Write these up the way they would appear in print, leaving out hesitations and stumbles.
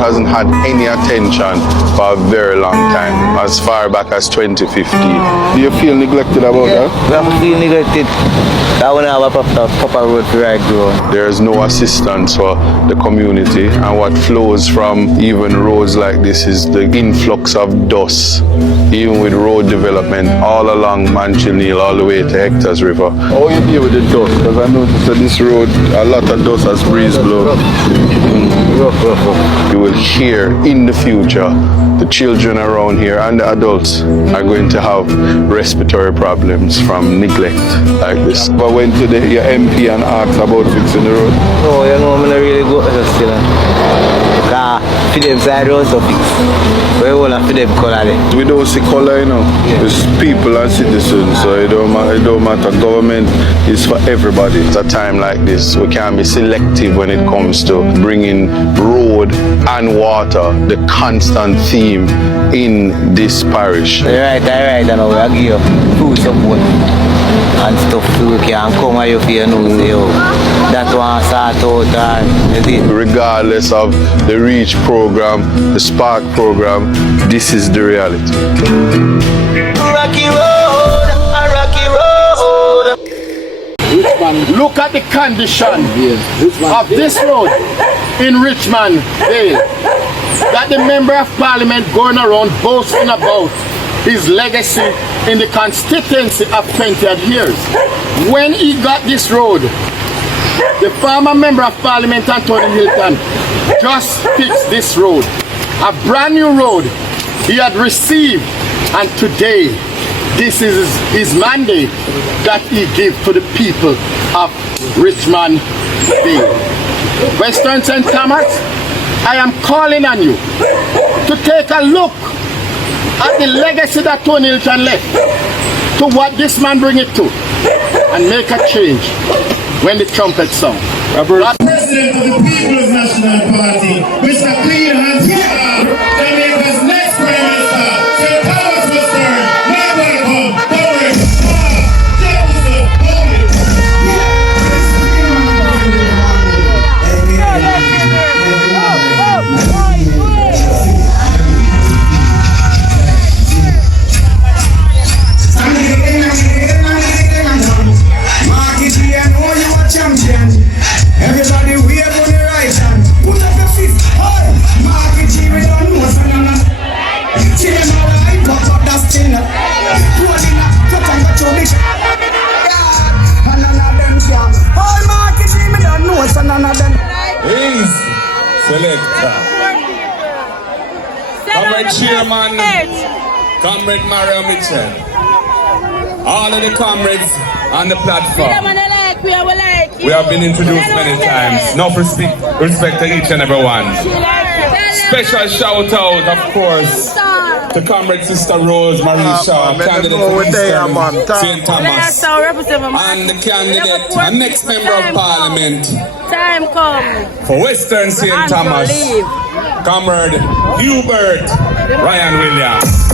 hasn't had any attention for a very long time, as far back as 2015. Do you feel neglected about that? We feel neglected. I want to have a proper road to ride through. There is no assistance for the community, and what flows from even roads like this is the influx of dust, even with road development all along Manchilneil all the way to Hector's River. How you deal with the dust? Because I noticed that this road, a lot of dust has breeze blow. You will hear in the future the children around here and the adults are going to have respiratory problems from neglect like this. But went to your MP and asked about fixing the road? No, you know, I'm not really good at this still. For them side roads to fix. We want to for them color there. We don't see color, you know. Yeah. It's people and citizens, so it don't matter. Government is for everybody. At a time like this, we can be selective when it comes to bringing road and water, the constant theme in this parish. You're right, I know. We'll give you food support and stuff so we can come here for your nose, yo. That one sort out, regardless of the REACH program, the Spark program, this is the reality. Rocky road, a rocky road. Look at the condition of this road in Richmond Vale that the Member of Parliament going around boasting about his legacy in the constituency of 20 years. When he got this road, the former Member of Parliament, Anthony Hilton, just fixed this road. A brand new road he had received, and today this is his mandate that he gives to the people of Richmond Vale. Western St. Thomas, I am calling on you to take a look at the legacy that Tony Hilton left, to what this man bring it to, and make a change when the trumpet sound. President of the People's National Party, Mr. Clean Hands, Jamaica's next Prime Minister, Sir Thomas Western, my welcome, Boris, everybody we are on the right hand. Put up your feet. Hey, Marky G, we don't know what's on that. Chill now, I pop up that skin. Rolling up, cut on the chubby. And none of them can. Hey, Marky G, we don't know what's on none of them. Please, selector. Comrade Chairman, Comrade Mario Mitchell. All of the comrades on the platform. We have been introduced many times. Enough respect to each and every one. Special shout out, of course, to Comrade Sister Rose Marie Shaw, candidate for Eastern St. Thomas, and the candidate and next Member of Parliament for Western St. Thomas, Comrade Hubert Ryan Williams.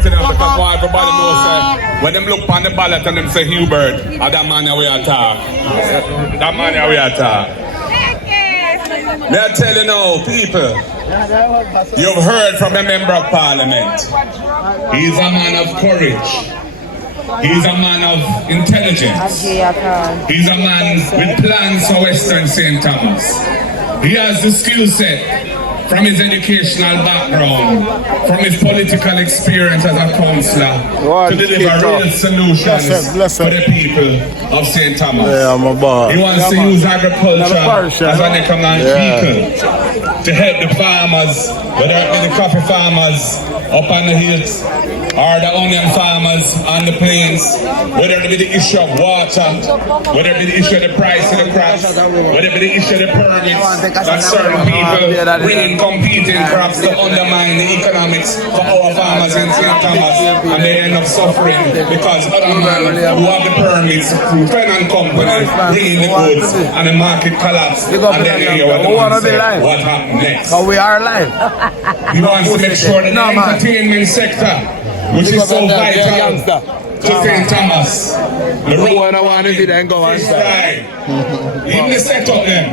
Because everybody knows when them look on the ballot and them say Hubert, that man we attack. That man we attack. May I tell you now, people, you've heard from a Member of Parliament. He's a man of courage. He's a man of intelligence. He's a man with plans for Western St. Thomas. He has the skill set from his educational background, from his political experience as a councillor, to deliver real solutions for the people of St. Thomas. He wants to use agriculture as an economic vehicle to help the farmers, whether it be the coffee farmers up on the hills or the onion farmers on the plains, whether it be the issue of water, whether it be the issue of the price of the crops, whether it be the issue of the permits that certain people bring in competing crops to undermine the economics for our farmers in St. Thomas, and they end up suffering because other men who have the permits, finance company, bring in the goods and the market collapse, and then they hear what the man say, what happened next. But we are alive. He wants to make sure that the entertainment sector, which is so vital to St. Thomas, the road is right. Even the set up them.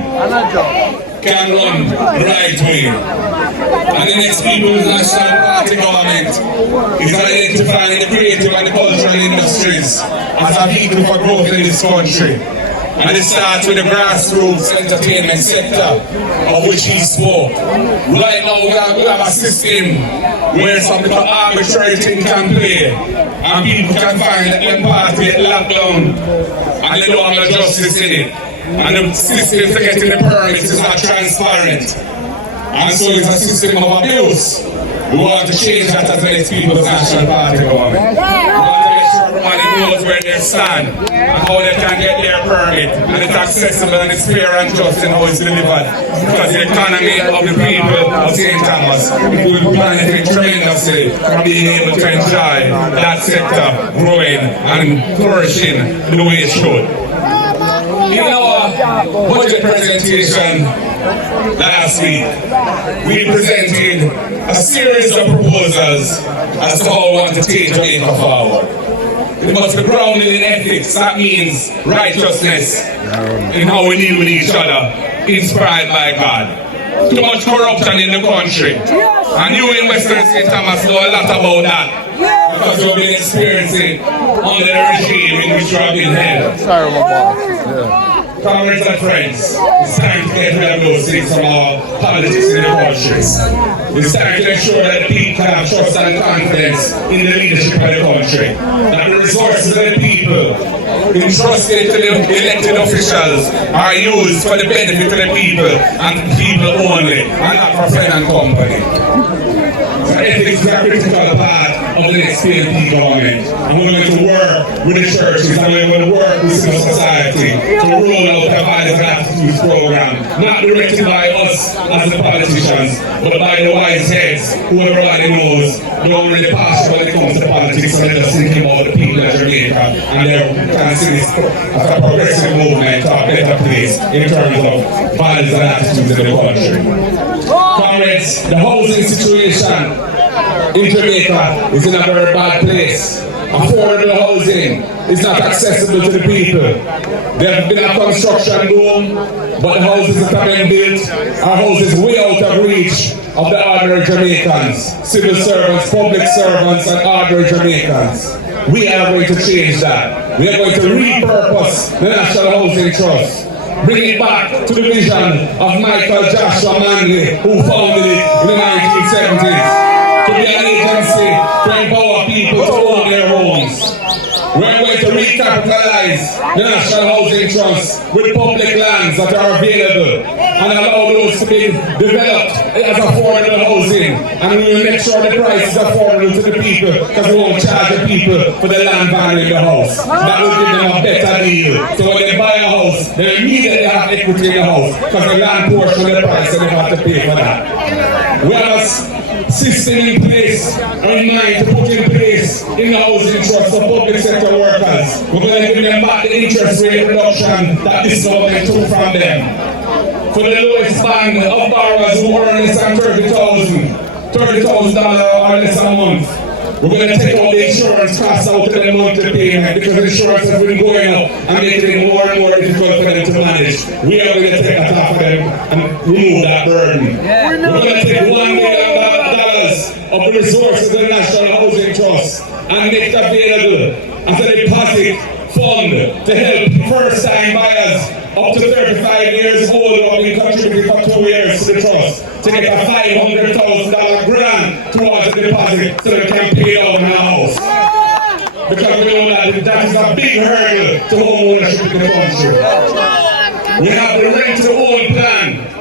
can run the right way. And the next People's National Party government is identifying the creative and the cultural industries as a vehicle for growth in this country. And it starts with the grassroots entertainment sector, of which he spoke. Right now we have a system where some people arbitrary thing can play, and people can find that them party at lockdown, and they don't have no justice in it. And the system for getting the permits is not transparent. And so it's a system of abuse. We want to change that as the People's National Party government. We want to make sure everybody knows where they stand and how they can get their permit. And it's accessible and it's fair and just in how it's delivered. Because the economy of the people of St. Thomas will benefit tremendously from being able to enjoy that sector growing and flourishing the way it should. In our budget presentation last week, we presented a series of proposals as to how we want to take Jamaica forward. It must be grounded in ethics. That means righteousness in how we deal with each other, inspired by God. Too much corruption in the country. And you in Western St. Thomas know a lot about that. Because you've been experiencing under the regime in which you have been held. Sorry, my boss. Comrades and friends, it's time to get rid of those things from our politics in the country. It's time to ensure that the people have trust and confidence in the leadership of the country. That the resources of the people entrusted to the elected officials are used for the benefit of the people and people only, and not for friend and company. So ethics is a critical part of the next PNP government. And we're going to work with the churches and we're going to work with civil society to roll out the Values and Attitudes program, not directed by us as the politicians, but by the wise heads who everybody knows don't really pass when it comes to politics, so they're just thinking about the people of Jamaica and they're trying to see this as a progressive movement to a better place in terms of values and attitudes in the country. Comrades, the housing situation in Jamaica is in a very bad place. Affordable housing is not accessible to the people. There have been a construction boom, but the houses that have been built are houses way out of reach of the ordinary Jamaicans, civil servants, public servants, and ordinary Jamaicans. We are going to change that. We are going to repurpose the National Housing Trust. Bring it back to the vision of Michael Joshua Manley, who founded it in the 1970s. To be an agency to empower people to own their homes. We're going to recapitalize the National Housing Trust with public lands that are available and allow those to be developed as affordable housing. And we will make sure the price is affordable to the people because we won't charge the people for the land value in the house. That will give them a better deal. So when they buy a house, they immediately have equity in the house because the land portion of the price and they have to pay for that. We have a system in place, in mind to put in place in the housing trust for public sector workers. We're going to give them back the interest rate reduction that this government took from them. For the lowest band of borrowers who earn less than $30,000 or less a month, we're going to take all the insurance costs out of the monthly payment because insurance has been going up and making it more and more difficult for them to manage. We are going to take that off of them and remove that burden. We're going to take $1 million of the resources of the National Housing Trust and make it available as a deposit fund to help first-time buyers up to 35 years old who have been contributing for 2 years to the trust to get a $500,000 grant towards the deposit so they can pay off in a house. Because we know that is a big hurdle to home ownership in the country. We have the rent-to-own plan.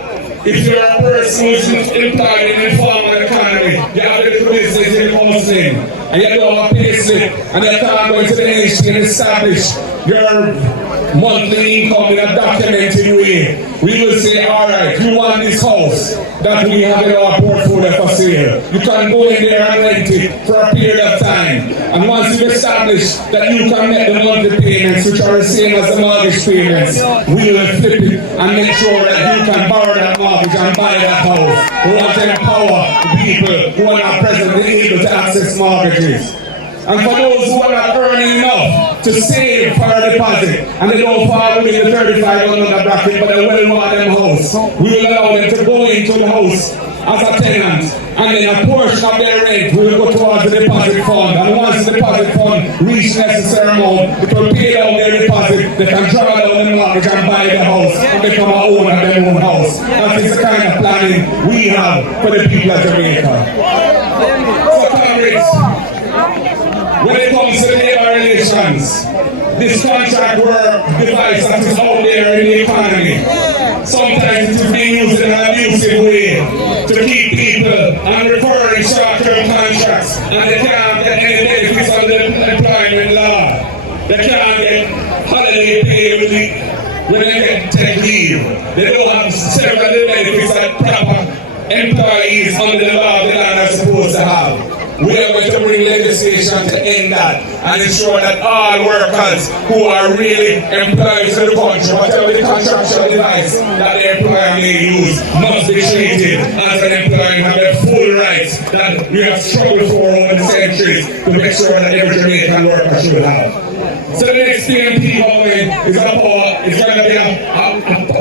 If you're a person who's employed in the informal economy, you have a little business in the housing, and you don't have a pay slip, and you can't go into the NHT and establish your monthly income in a documented way. We will say, all right, you want this house that we have in our portfolio for sale. You can go in there and rent it for a period of time. And once you've established that you can make the monthly payments, which are the same as the mortgage payments, we will flip it and make sure that you can borrow that mortgage and buy that house. We want to empower the people who are not presently able to access mortgages. And for those who are not earning enough to save for a deposit, and they don't fall within the 3500 bracket, but they well want them house, we will allow them to go into the house as a tenant, and then a portion of their rent will go towards the deposit fund. And once the deposit fund reaches necessary amount, it will pay down their deposit. They can draw down the mortgage and buy the house and become an owner of their own house. That is the kind of planning we have for the people of Jamaica. So, comrades, when it comes to the elections, this contract work device that is out there in the economy, sometimes it is being used in an abusive way to keep people on recurring short-term contracts, and they can't get any benefits under the employment law. They can't get holiday pay when they get take leave. They don't have several of the benefits that proper employees under the law of the land are supposed to have. We are going to bring legislation to end that and ensure that all workers who are really employed to the country, whatever the contractual device that the employer may use, must be treated as an employee and have the full rights that we have struggled for over the centuries to make sure that every Jamaican worker should have. So the next PMP government is going to be a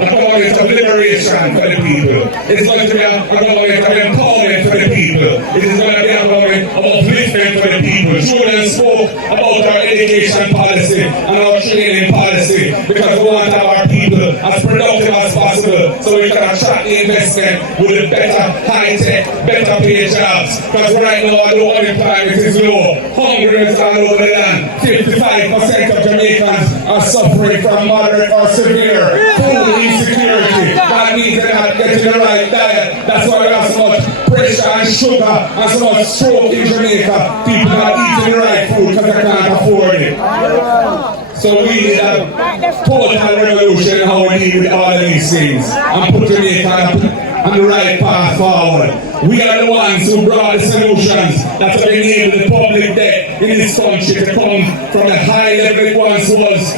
government of liberation for the people. It's going to be a government of empowerment for the people. It is going to be a government of upliftment for the people. Julian spoke about our education policy and our training policy because we want to have our people as productive as possible so we can attract the investment with the better high-tech, better paid jobs. Because right now, although unemployment is low, hunger is all over the land. 55% of Jamaicans are suffering from moderate or severe food insecurity. That means they're not getting the right diet. That's why we have so much pressure and sugar and so much stroke in Jamaica. People are eating the right food because they can't afford it. So we need a total revolution in how we deal with all of these things and put Jamaica on the right path forward. We are the ones who brought the solutions that have enabled the public debt in this country to come from the high level it once was,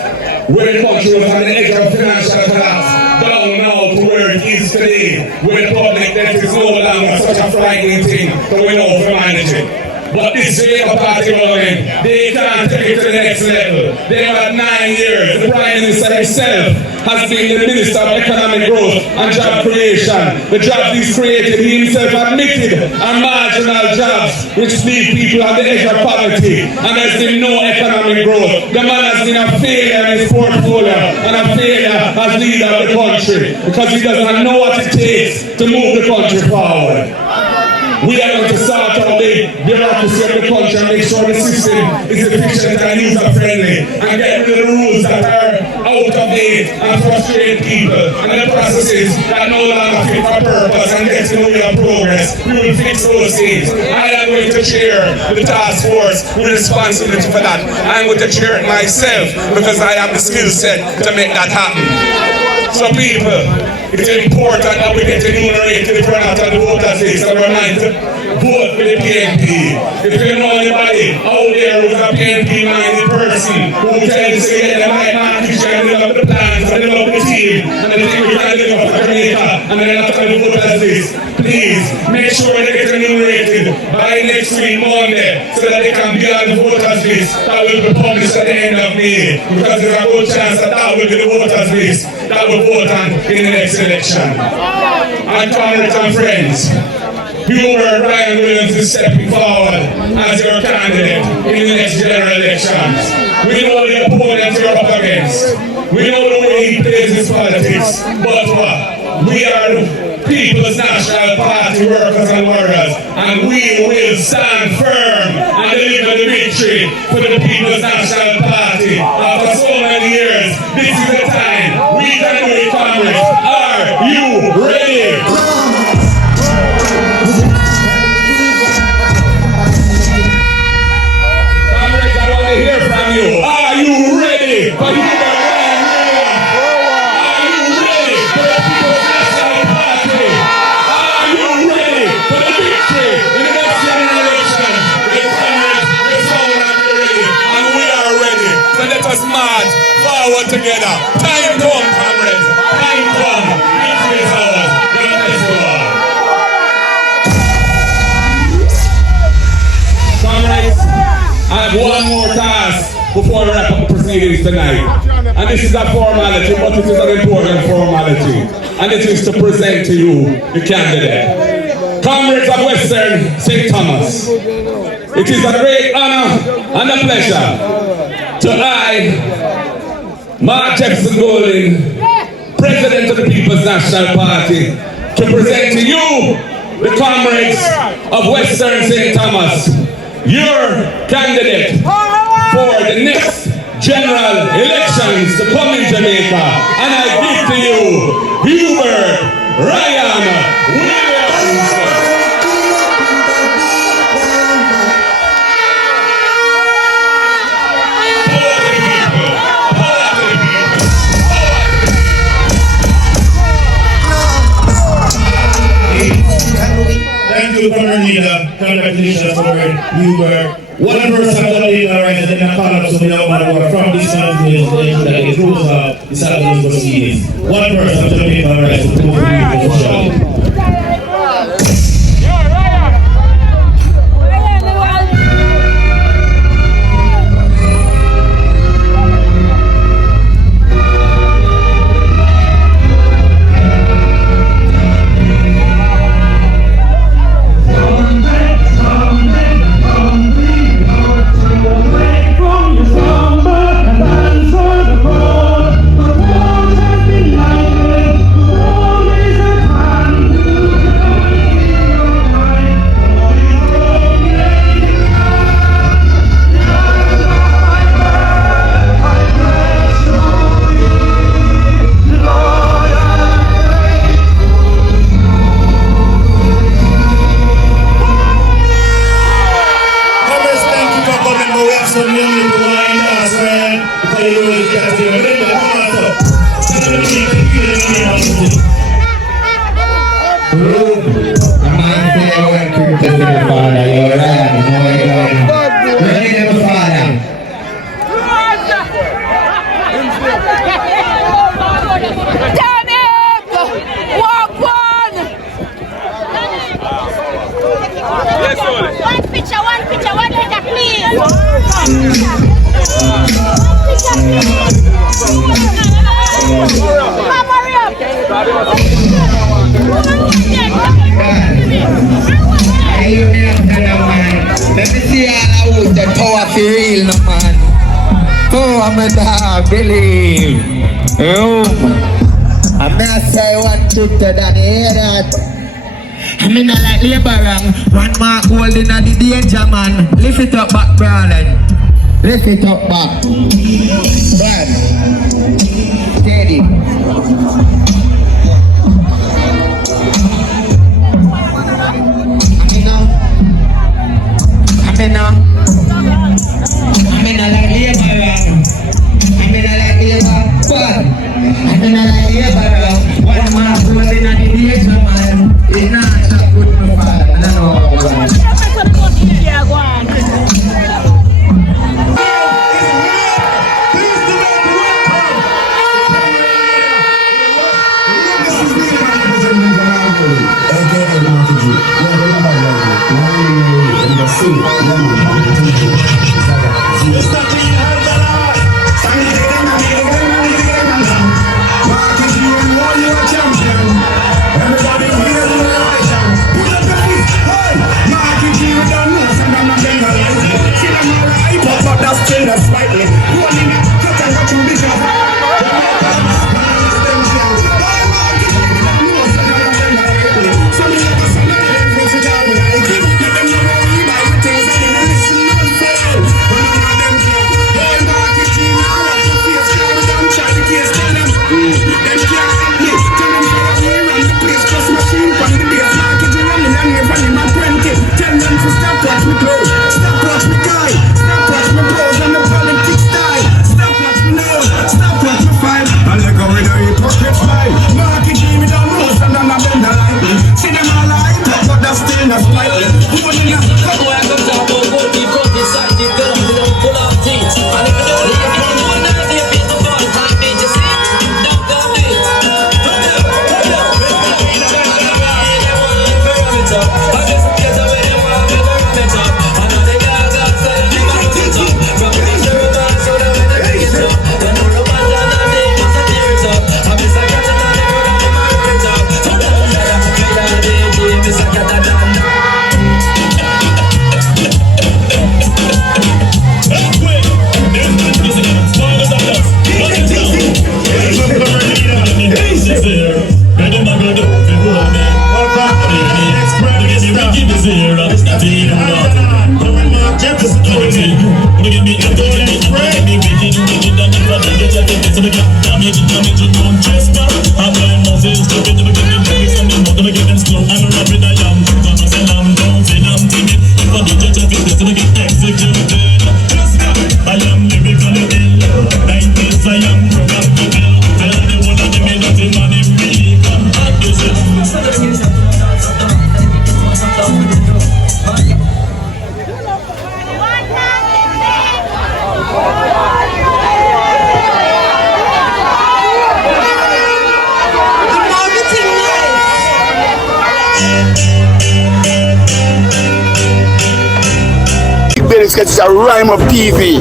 where the country was on the edge of financial collapse, down now to where it is today, where the public debt is no longer such a frightening thing, so we know how to manage it. But this Jamaica Party government, they can't take it to the next level. They have had 9 years. The Prime Minister himself has been the Minister of Economic Growth and Job Creation. The jobs he's created, he himself admitted, are marginal jobs which leave people on the edge of poverty. And there's been no economic growth. The man has been a failure in his portfolio and a failure as leader of the country because he does not know what it takes to move the country forward. We are going to sort out the bureaucracy of the country and make sure the system is efficient and user-friendly and get rid of the rules that are out of date and frustrate people and the processes that no longer fit for purpose and get in the way of progress. We will fix those things. I am going to chair the task force with responsibility for that. I'm going to chair it myself because I have the skill set to make that happen. So people, it's important that we get enumerated turnout at the voters list and we're mind to vote for the PNP. If you know anybody out there who's a PNP-minded person who tells you that they might not teach you and they love the plans and they love the team and they think we can live up for Jamaica and they're not on the voters list, please make sure they get enumerated by next week, Monday, so that they can be on the voters list that will be published at the end of May. Because there's a good chance that that will be the voters list that will vote on in the next election. And comrades and friends, Hubert Ryan Williams is stepping forward as your candidate in the next general elections. We know the opponent you're up against. We know the way he plays his politics. But what? We are the People's National Party workers and warriors, and we will stand firm and deliver the victory for the People's National Party. After so many years, this is the time. We can do it, comrades. Are you ready? Hear from you. Are you ready for Hubert Ryan Williams? Are you ready for the People's National Party? Are you ready for the victory in the next general election? Yes, comrades, we're so ready, and we are ready. So let us march forward together. Time come, comrades. Time come. Victory is ours. God bless you all. Comrades, I have before we wrap up the proceedings tonight. And this is a formality, but it is an important formality. And it is to present to you the candidate. Comrades of Western St. Thomas, it is a great honor and a pleasure to I, Markgolding, President of the People's National Party, to present to you, the comrades of Western St. Thomas, your candidate for the next general elections to come in Jamaica. And I give to you, Hubert Ryan Williams. Thank you, Comrade Leader. Congratulations, Comrade Hubert. One person got the leader right, and then I call up some young man who are from this country that is close to the Southern proceedings. One person got the leader right, so close to the officially. Let me see all out the power for real, no man. Oh, I'm a dog, believe. Oh, I'm not say one trip to that, hear that? I'm in a like labor wrong. One markgolding at the danger, man. Lift it up back, brother. Lift it up back. Brad. Steady. I'm in a like labor wrong. I'm in a like labor bad. I'm in a like labor wrong. One markgolding at the danger, man. It's not so good for father. I don't know how to run. to the gap, damage, don't trespass. I'm blind Moses, to get to the game, and the mother again slow. I'm a rapid I am, don't say I'm don't feel I'm timid. If I do just a bit, to get executed. I am lyrically ill, like this I am probable. Tell the one of them that the money really come back. Belly Sketch is a rhyme of TV.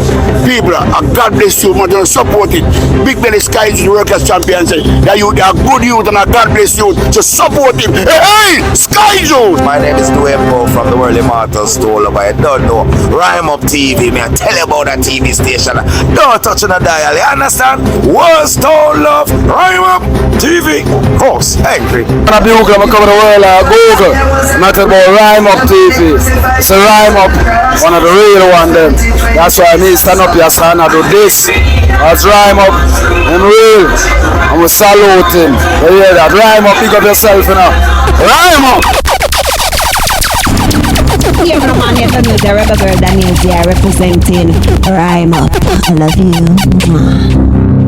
People, God bless you, man, to support it. Big Belly Sky is the Workers' Champion. That you are good youth and a God bless you to support him. Hey, Sky Youth! My name is Duembo from the World Immortals Toll, but I don't know. Rhyme Up TV, me I tell you about that TV station. Don't touch on the dial, you understand? World's Toll Love, Rhyme Up TV. Horse, angry. I'm coming to the world, Google. Not about Rhyme Up TV. It's a Rhyme Up, one of the real one them. That's why I need stand up here, son. I do this. That's Rhyme Up. I'm real. I'm going to salute him. You hear that? Rhyme Up, pick up yourself, you know. Rhyme Up! Here from Manhattan News, the rebel girl Daniel here representing Rhyme Up. I love you.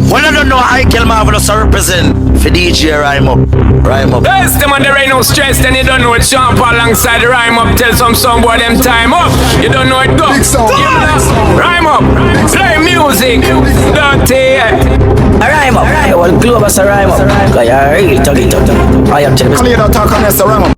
Well, I don't know how I can marvelous to represent for DJ Rhyme Up. Rhyme Up. Yes, them on there ain't no stress, then you don't know it. Sean Paul alongside the Rhyme Up. Tell some boy them time up. You don't know it go. Rhyme Up. Play music. Dirty. Rhyme Up. I will glue us a Rhyme Up. Because you're real talking. I am telling you. Talk on this, Rhyme Up.